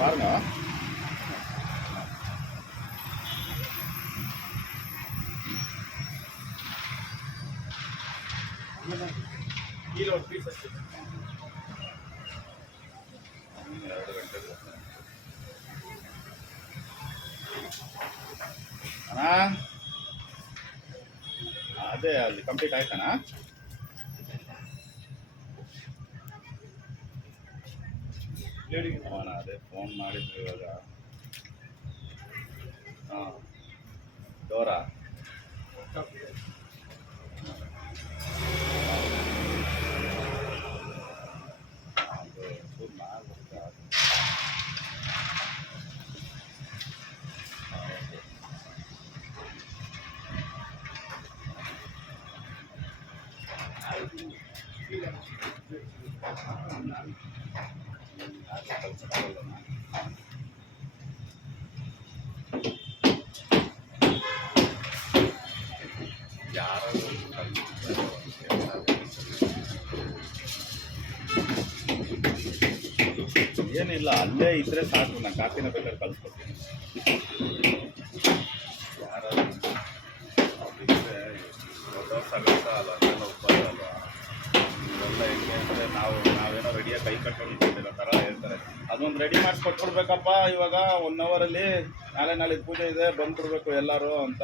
பாருங்க. கீழே ஒரு பீஸ் வச்சு 2 ಗಂಟೆಗೆ ಅಣ್ಣ. ಅದೇ ಅಲ್ಲಿ ಕಂಪ್ಲೀಟ್ ಆಯ್ತಾನ? ಅಣ್ಣ ಅದೇ ಫೋನ್ ಮಾಡಿದ್ರು ಇವಾಗ. ಹಾಂ ಡೋರಾ ಏನಿಲ್ಲ, ಅಲ್ಲೇ ಇದ್ರೆ ಸಾಕು. ನಾನು ಕಾಫಿನ ಬೇಕಾದ್ರೆ ಕಳಿಸ್ಕೊಡ್ತೀನಿ. ಯಾರಾದ್ರೂ ಇದ್ರೆ ದೊಡ್ಡವ್ರು ಅಲ್ಲ, ಅದೆಲ್ಲ ಒಪ್ಪಲ್ಲ ಅಲ್ವಾ? ಇವೆಲ್ಲ ಹೆಂಗೆ ಅಂದರೆ ನಾವೇನೋ ರೆಡಿಯಾಗಿ ಕೈ ಕಟ್ಕೊಂಡು ನಿಂತಿರೋ ಥರ ಹೇಳ್ತಾರೆ. ಅದೊಂದು ರೆಡಿ ಮಾಡಿಸಿ ಕೊಟ್ಬಿಡ್ಬೇಕಪ್ಪ ಇವಾಗ 1 ಅವರಲ್ಲಿ. ನಾಳೆ ಪೂಜೆ ಇದೆ, ಬಂದ್ಬಿಡ್ಬೇಕು ಎಲ್ಲರೂ ಅಂತ.